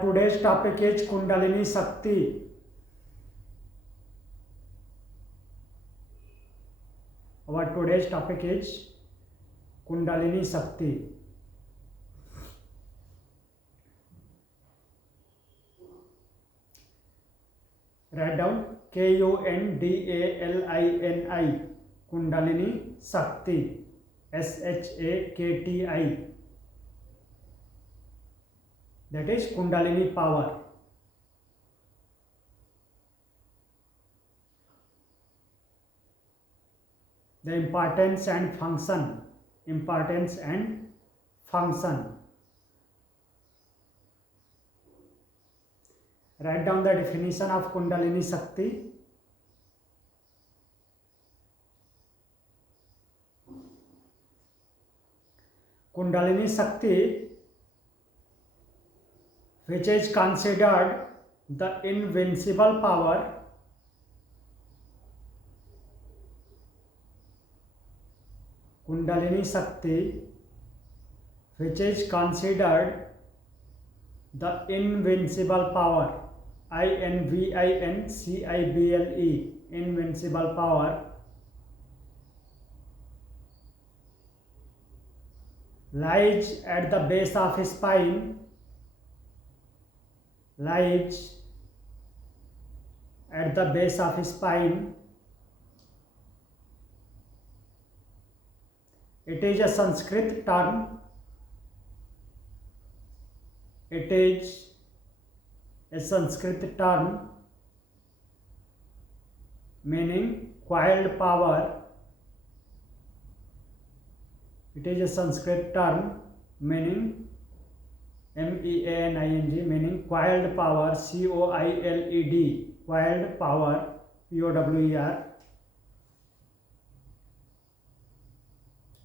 today's topic is Kundalini Shakti. Our today's topic is Kundalini Shakti. Write down Kundalini, Kundalini Shakti, Shakti. That is Kundalini power. The importance and function. Importance and function. Write down the definition of Kundalini Shakti. Kundalini Shakti, which is considered the invincible power Kundalini Shakti, which is considered the invincible power, INVINCIBLE, invincible power, lies at the base of spine, lies at the base of spine. It is a Sanskrit term. It is a Sanskrit term meaning coiled power. It is a Sanskrit term meaning MEANING, meaning coiled power, COILED, coiled power, POWER,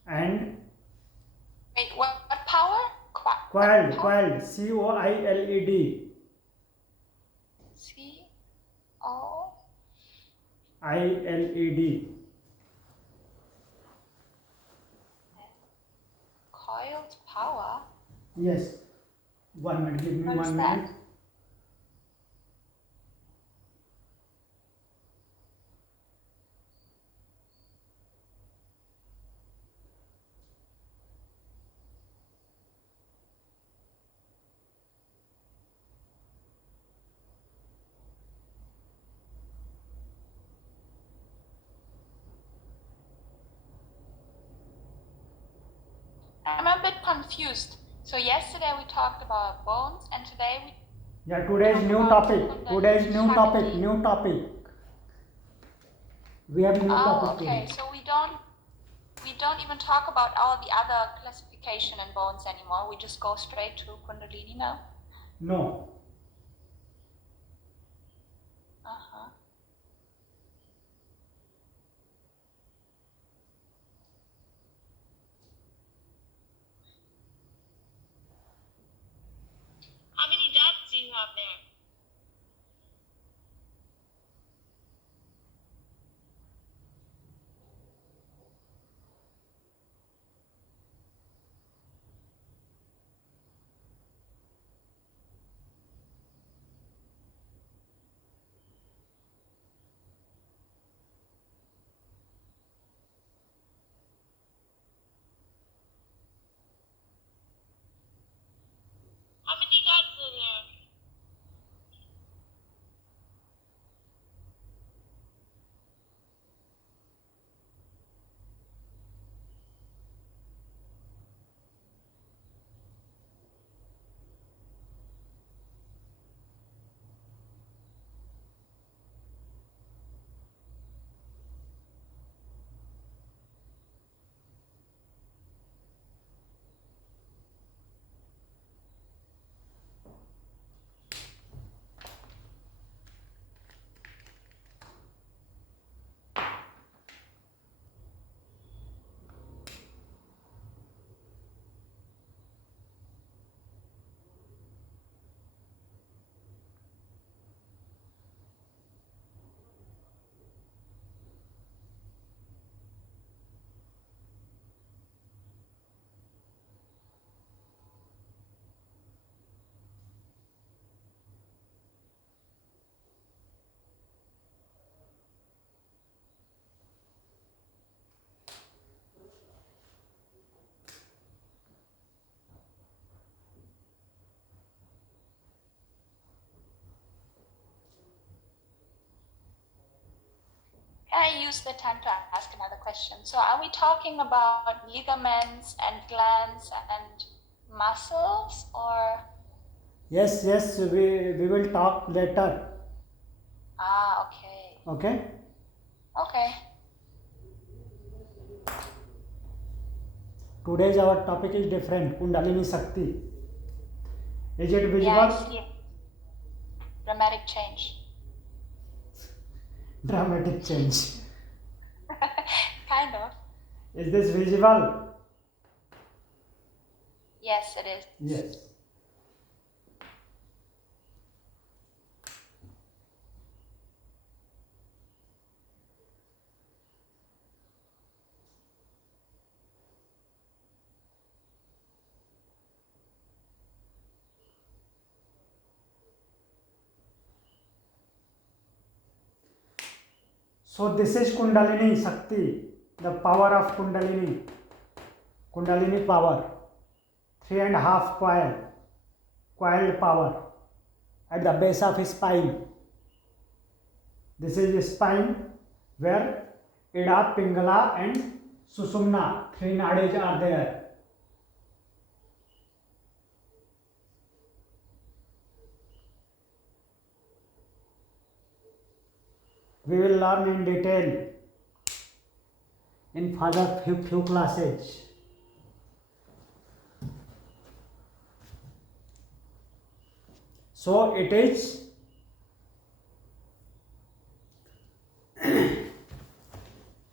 and wait, what power? coiled, what power? coiled, COILED, ILED. Coiled power? Yes. 1 minute, give me What is 1 that? minute. I'm a bit confused. So yesterday we talked about bones, and today we Yeah, today's new topic. Today's new topic. New topic. We have new topic okay. today. So we don't even talk about all the other classification in bones anymore. We just go straight to Kundalini now. No. How many dots do you have there? How many dots are there? I use the time to ask another question. So are we talking about ligaments and glands and muscles, or? Yes, we will talk later. Okay. Okay? Okay. Today's our topic is different. Kundalini Shakti. Is it visible? Yeah, I see. Dramatic change. Dramatic change. Kind of. Is this visible? Yes, it is. Yes. So this is Kundalini Shakti, the power of Kundalini. Kundalini power. 3.5 coiled power at the base of his spine. This is his spine where Ida, Pingala and Susumna, 3 nadis are there. We will learn in detail in further few classes. So it is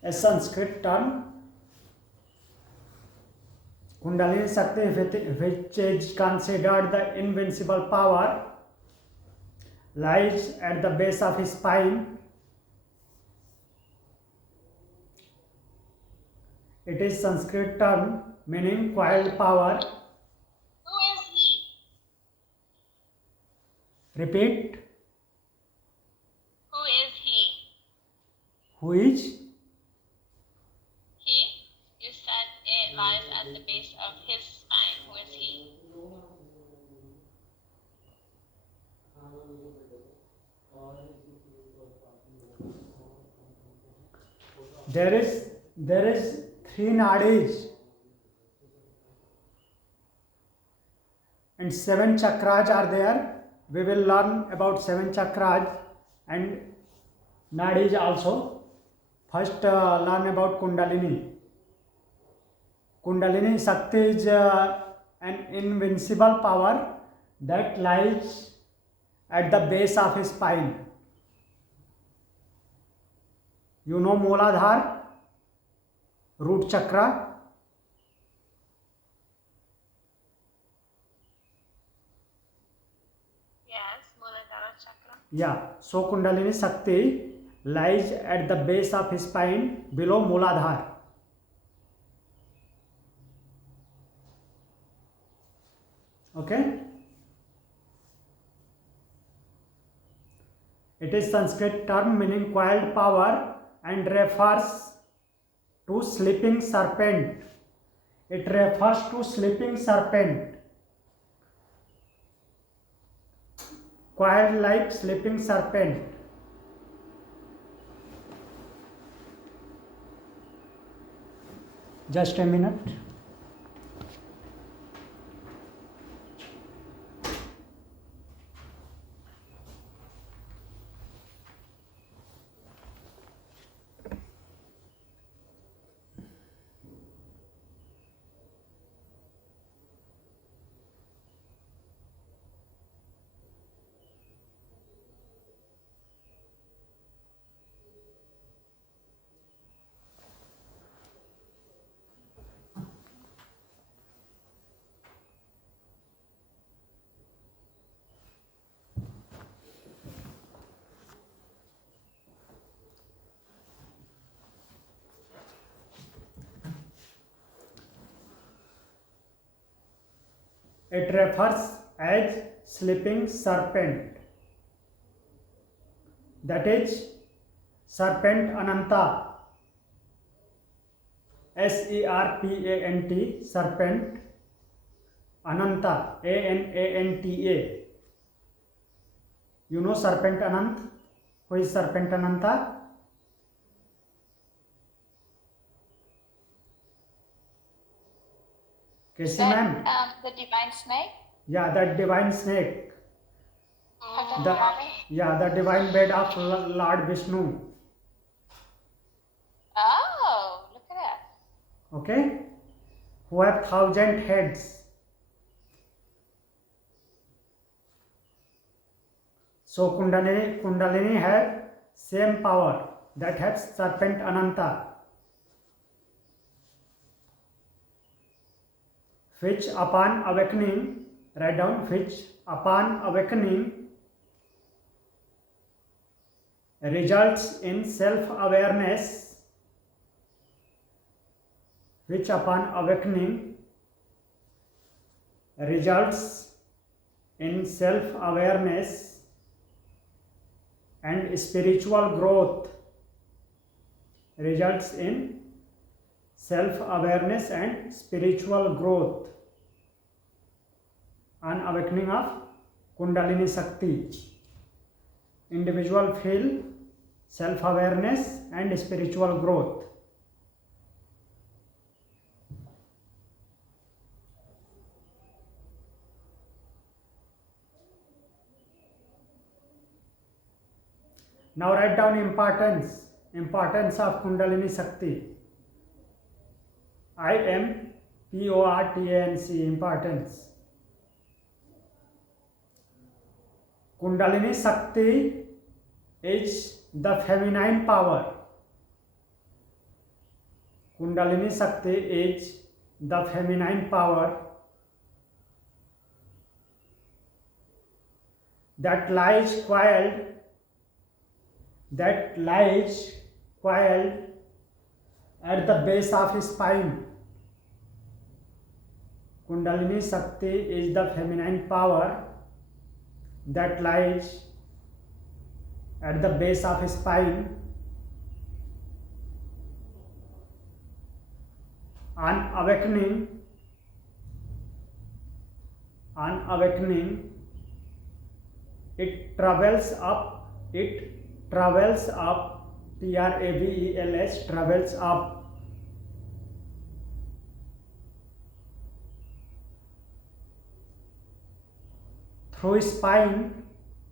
a Sanskrit term, Kundalini Shakti, which is considered the invincible power, lies at the base of his spine. It is Sanskrit term meaning coiled power. Who is he? Repeat. Who is he? Who is? He? You said it lies at the base of his spine. Who is he? There is 3 nadis and 7 chakras are there. We will learn about 7 chakras and nadis also. First learn about Kundalini. Kundalini Shakti is an invincible power that lies at the base of his spine. You know Mooladhara, root chakra. Yes, Muladhara chakra. Yeah, so Kundalini Shakti lies at the base of his spine below Mooladhara. Okay? It is Sanskrit term meaning coiled power and refers to sleeping serpent. It refers to sleeping serpent. Coiled like sleeping serpent. Just a minute. It refers as sleeping serpent. That is serpent Ananta. SERPANT, serpent. Ananta, ANANTA. You know serpent Anant? Who is serpent Ananta? Casey That, ma'am. the divine snake? Yeah, that divine snake. The Patanjali? the divine bed of Lord Vishnu. Oh, look at that. Okay, who have 1,000 heads. So Kundalini have same power that has serpent Ananta, which upon awakening, write down, which upon awakening results in self-awareness, which upon awakening results in self-awareness and spiritual growth, results in self-awareness and spiritual growth on awakening of Kundalini Shakti. Individual feel self-awareness and spiritual growth. Now write down importance of Kundalini Shakti. importance, importance. Kundalini Shakti is the feminine power. Kundalini Shakti is the feminine power that lies coiled at the base of his spine. Kundalini Shakti is the feminine power that lies at the base of his spine. On awakening, it travels up, travels up through spine,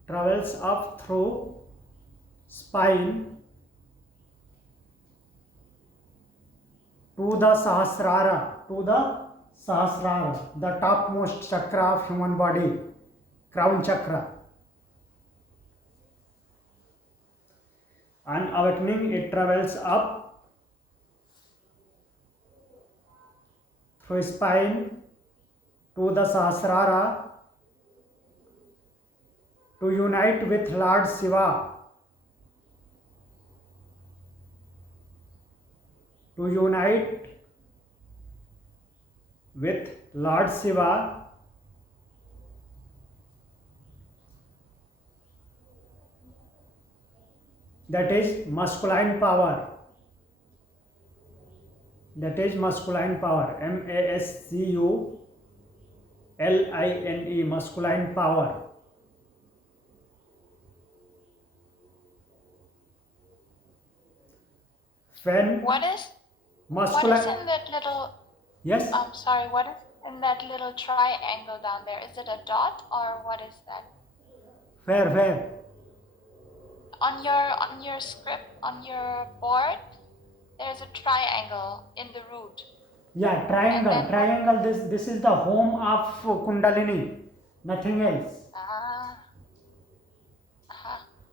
travels up through spine to the Sahasrara, the topmost chakra of human body, crown chakra. On awakening, it travels up through spine to the Sahasrara to unite with Lord Shiva, that is masculine power, masculine, masculine power. When What is masculine, in that little, yes, I'm sorry, what is in that little triangle down there? Is it a dot or what is that? where? On your script, on your board, there's a triangle in the root. Yeah, triangle. This is the home of Kundalini, nothing else.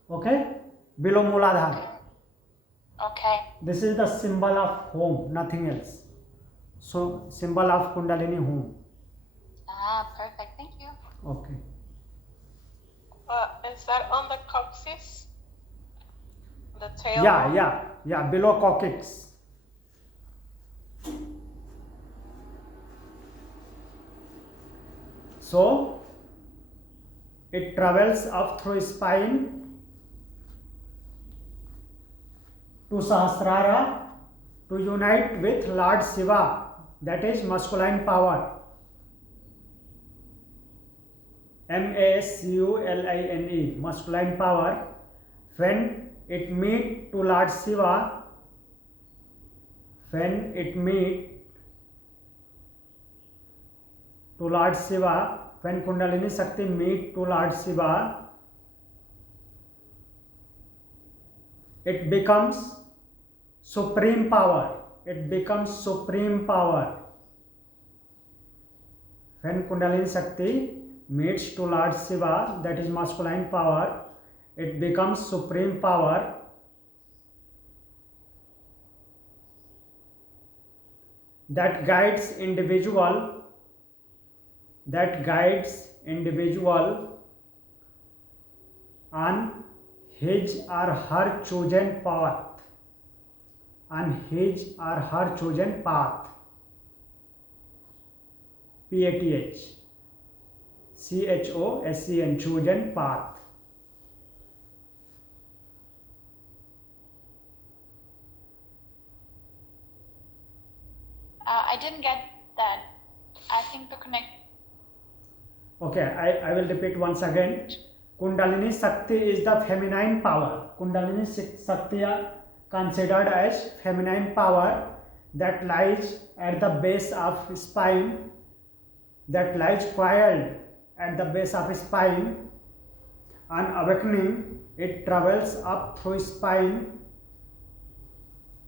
Okay, below Muladhara. Okay. This is the symbol of home, nothing else. So symbol of Kundalini home. Perfect. Thank you. Okay. Is that on the coccyx? The tail? Yeah. Below coccyx. So it travels up through spine to Sahasrara to unite with Lord Shiva, that is masculine power. masculine, masculine power. When it meet to Lord Shiva, to Lord Shiva, when Kundalini Shakti meet to Lord Shiva, it becomes supreme power. It becomes supreme power. When Kundalini Shakti meets to Lord Shiva, that is masculine power, it becomes supreme power. That guides individual on his or her chosen path. On his or her chosen path. PATH. CHOSEN, chosen path. I didn't get that. I think to connect. Okay, I will repeat once again. Kundalini Shakti is the feminine power. Kundalini Shakti are considered as feminine power that lies at the base of spine, that lies coiled at the base of spine. On awakening, it travels up through spine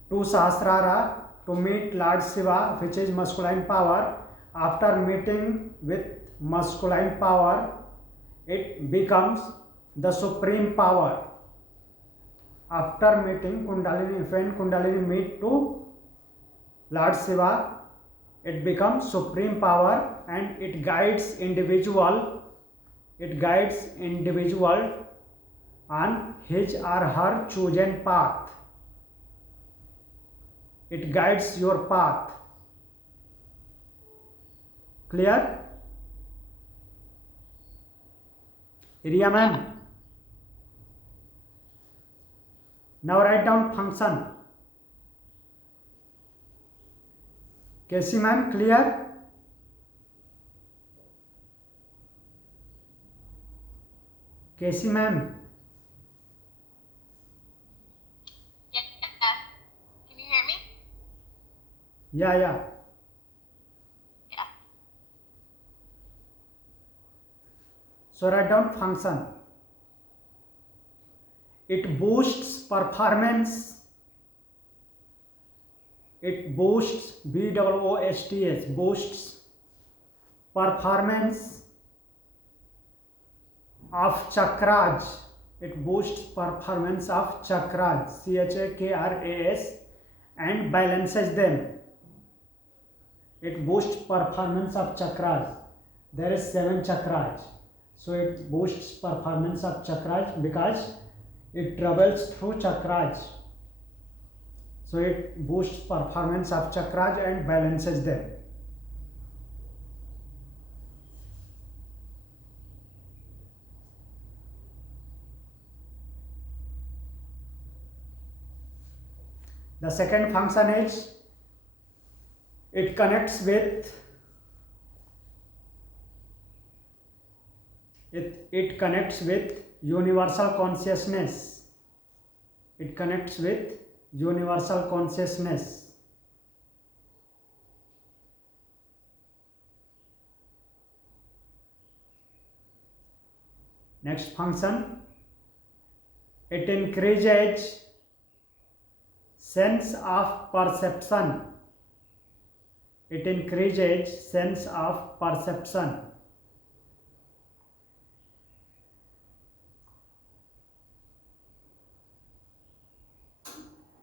to Sahasrara to meet Lord Shiva, which is masculine power. After meeting with masculine power, it becomes the supreme power. After meeting Kundalini, when Kundalini meet to Lord Shiva, it becomes supreme power and it guides individual on his or her chosen path. It guides your path. Clear? Iriya ma'am. Now write down function. Casey ma'am, clear? Casey ma'am. Yeah. Can you hear me? Yeah. Yeah. So write down function. It boosts performance. It boosts, BOOSTS, boosts performance of chakras. It boosts performance of chakras, CHAKRAS, and balances them. It boosts performance of chakras. There is 7 chakras. So it boosts performance of chakras because it travels through chakras. So it boosts performance of chakras and balances them. The second function is it connects with universal consciousness. It connects with universal consciousness. Next function, it increases sense of perception. It increases sense of perception.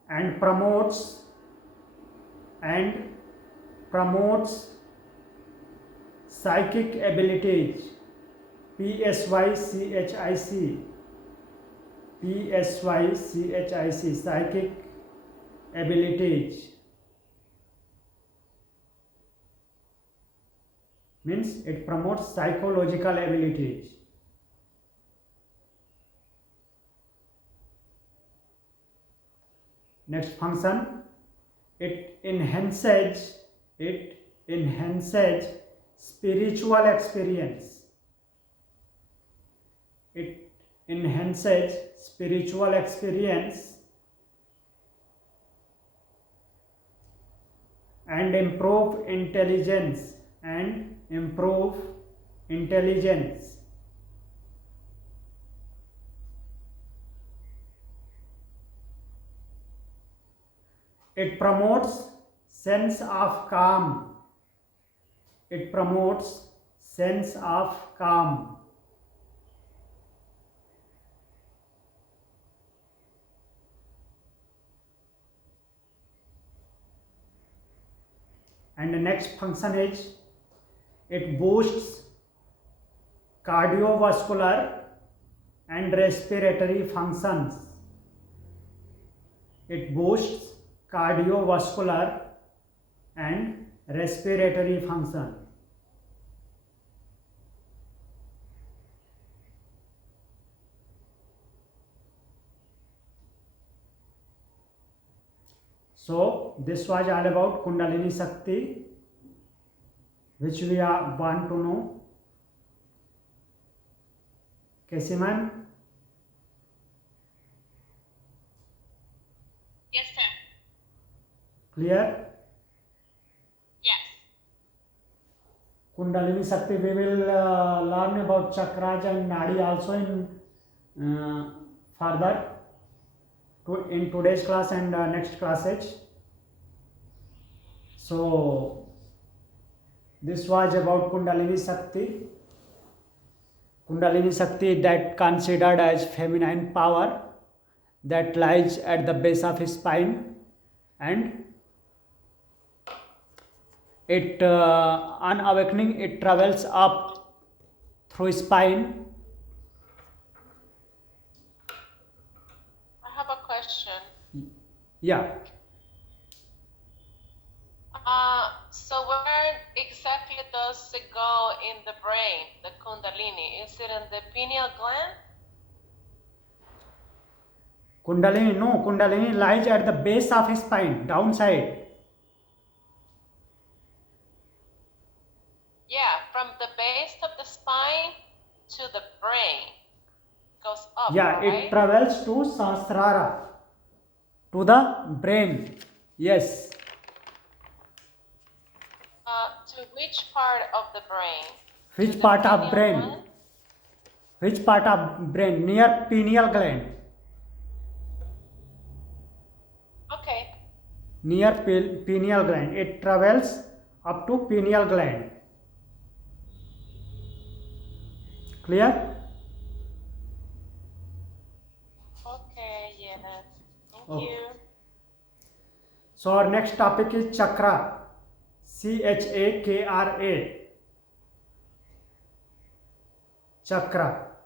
And promotes psychic abilities. PSYCHIC, psychic abilities. Means it promotes psychological abilities. Next function, it enhances spiritual experience. It enhances spiritual experience and improve intelligence and improve intelligence. It promotes sense of calm. It promotes sense of calm. And the next function is it boosts cardiovascular and respiratory functions. It boosts cardiovascular and respiratory function. So this was all about Kundalini Shakti, which we want to know. कैसी ma'am? Yes, sir. Clear? Yes. Kundalini Shakti, we will learn about chakras and nadi also in further in today's class and next classes. So this was about Kundalini Shakti. Kundalini Shakti that considered as feminine power that lies at the base of his spine, and it on awakening it travels up through spine. I have a question. Yeah. So where exactly does it go in the brain, the Kundalini? Is it in the pineal gland? Kundalini lies at the base of his spine, downside. Yeah, from the base of the spine to the brain. Goes up, Yeah, right? it travels to Sahasrara, to the brain. Yes. To which part of the brain? Which To the part of pineal brain? gland? Which part of brain? Near pineal gland. Okay. Near pineal gland. It travels up to pineal gland. Clear? Okay, yes. Thank Okay. you. So our next topic is chakra. Chakra. Chakra.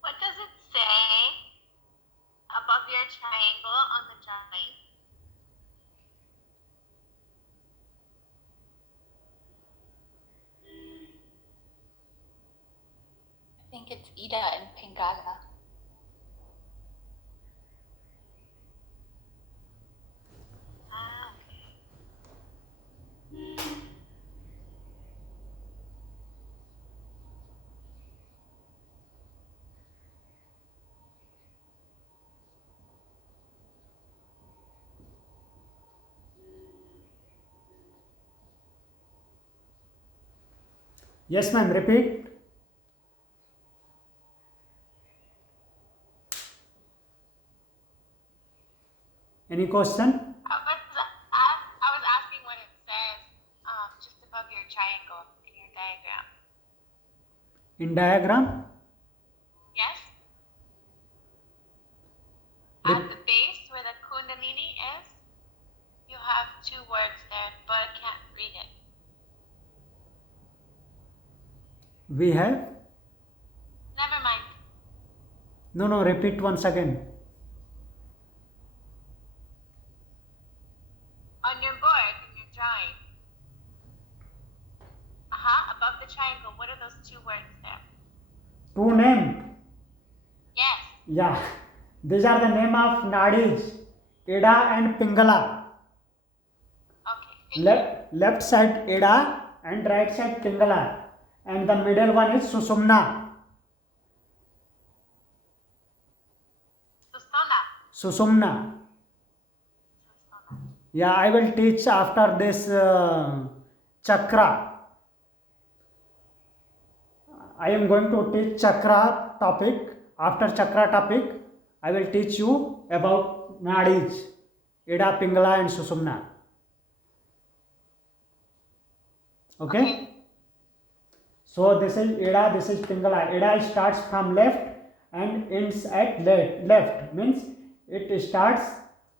What does it say above your triangle on the drawing? I think it's Ida in Pingala. Ah, Yes, ma'am. Repeat. Any question? I was asking what it says just above your triangle in your diagram. In diagram? Yes? Rep- At the base where the Kundalini is, you have two words there, but I can't read it. We have? Never mind. No, repeat once again. On your board, in your drawing. triangle, what are those two words there? Two name. Yes. Yeah, these are the name of nadis, Ida and Pingala. Okay. Thank you. Left side Ida and right side Pingala, and the middle one is Susumna. Susona. Susumna. Yeah, I will teach after this chakra. I am going to teach chakra topic. After chakra topic, I will teach you about nadis, Ida, Pingala and Susumna. Okay? So this is Ida, this is Pingala. Ida starts from left and ends at left. Means it starts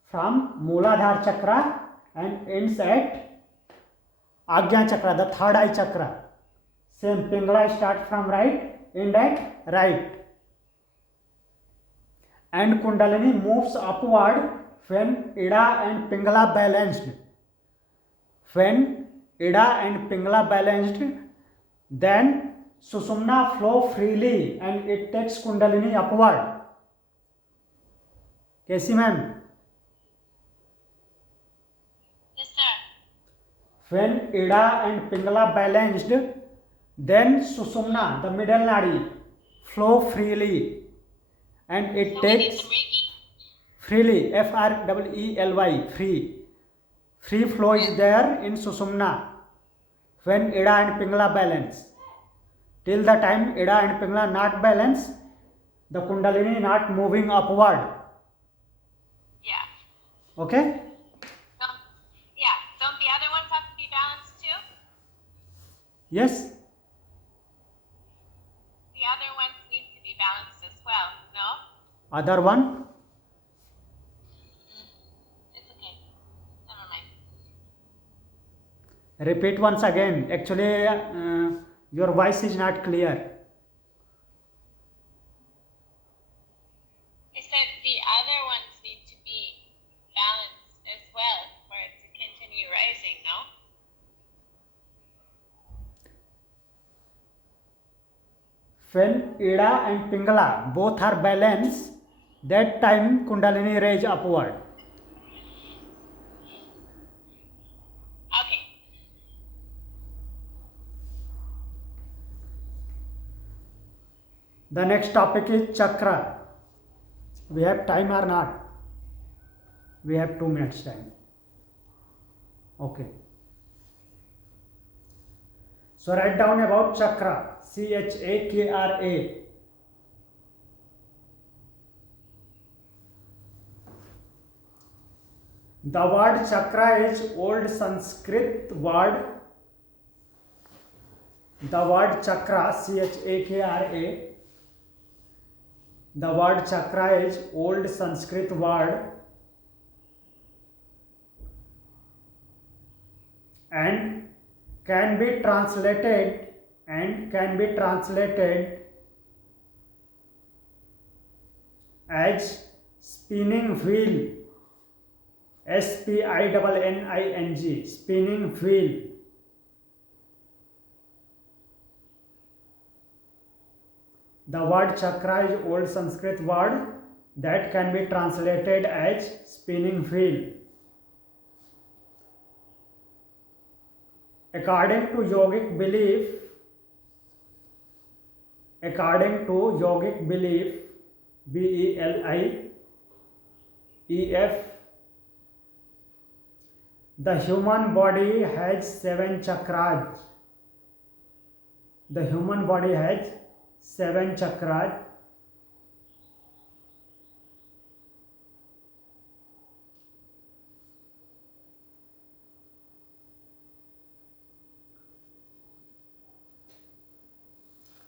from Mooladhara chakra and ends at Agya chakra, the third eye chakra. Same, Pingala starts from right, end at right. And Kundalini moves upward when Ida and Pingala balanced. When Ida and Pingala balanced, then Susumna flow freely and it takes Kundalini upward. कैसी ma'am? Yes, sir. When Ida and Pingala balanced, then Susumna, the middle nadi, flow freely and it So we need takes some Reiki. freely, Frely, free. Free flow is there in Susumna when Ida and Pingala balance. Till the time Ida and Pingala not balance, the Kundalini not moving upward. Yeah. Okay? Yeah. Don't the other ones have to be balanced too? Yes? The other ones need to be balanced as well, no? Other one? It's okay. Never mind. Repeat once again. Actually, your voice is not clear. I said the other ones need to be balanced as well for it to continue rising, no? When Ida and Pingala both are balanced, that time Kundalini raise upward. Okay. The next topic is chakra. We have time or not? We have 2 minutes time. Okay. So write down about chakra. Chakra. The word chakra is old Sanskrit word. The word chakra, Chakra. The word chakra is old Sanskrit word and can be translated as spinning wheel. Spinning, spinning wheel. The word chakra is old Sanskrit word that can be translated as spinning wheel. According to yogic belief, BELIEF, the human body has 7 chakras. The human body has 7 chakras.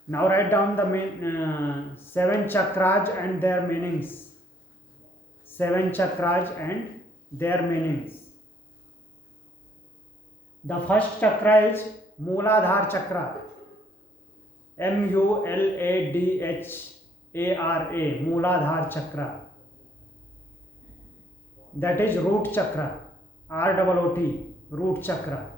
Now write down the 7 chakras and their meanings. 7 chakras and their meanings. The first chakra is Mooladhara chakra. Mooladhara, Mooladhara chakra. That is root chakra. ROOT, root chakra.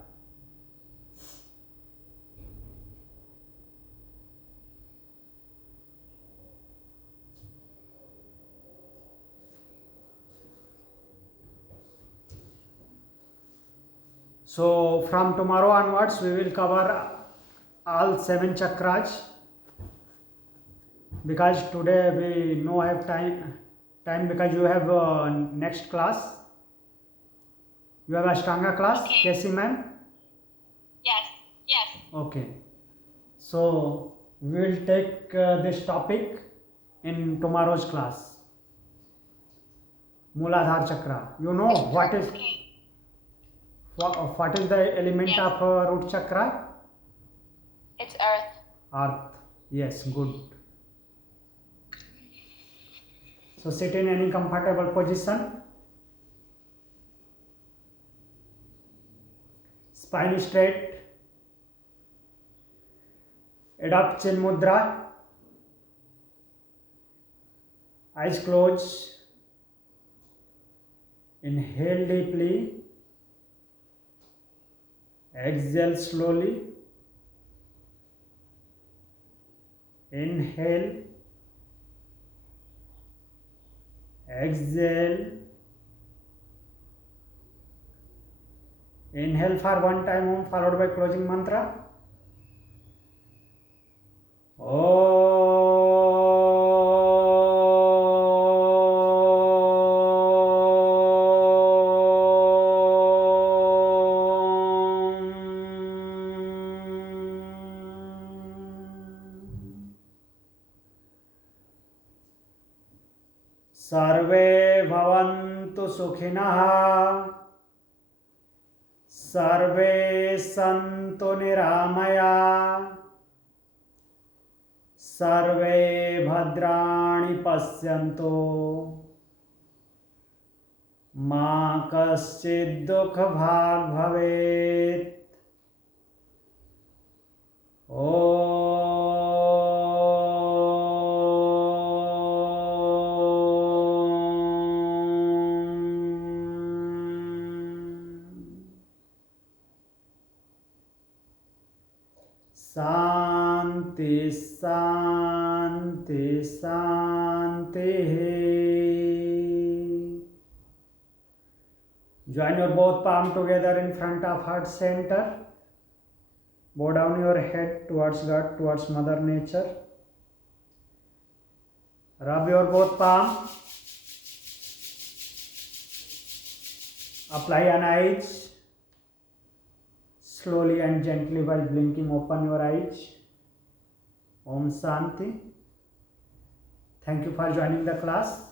So from tomorrow onwards, we will cover all 7 chakras, because today we no have time because you have next class. You have Ashtanga class, Okay. Casey ma'am. Yes. Yes. Okay. So we will take this topic in tomorrow's class. Mooladhara chakra. You know what is Okay. what is the element Yes. of root chakra? It's Earth. Earth. Yes, good. So sit in any comfortable position. Spine straight. Adopt chin mudra. Eyes closed. Inhale deeply. Exhale slowly. Inhale. Exhale. Inhale for one time Om, followed by closing mantra. सर्वे भवन्तु सुखिनः, सर्वे सन्तु निरामया, सर्वे भद्राणि पश्यन्तु, मा कश्चित् दुःखभाग् भवेत्। शांति शांति शांति। Join your both palm together in front of heart center. Bow down your head towards God, towards Mother Nature. Rub your both palm. Apply an eyes. Slowly and gently while blinking, open your eyes. Om Shanti. Thank you for joining the class.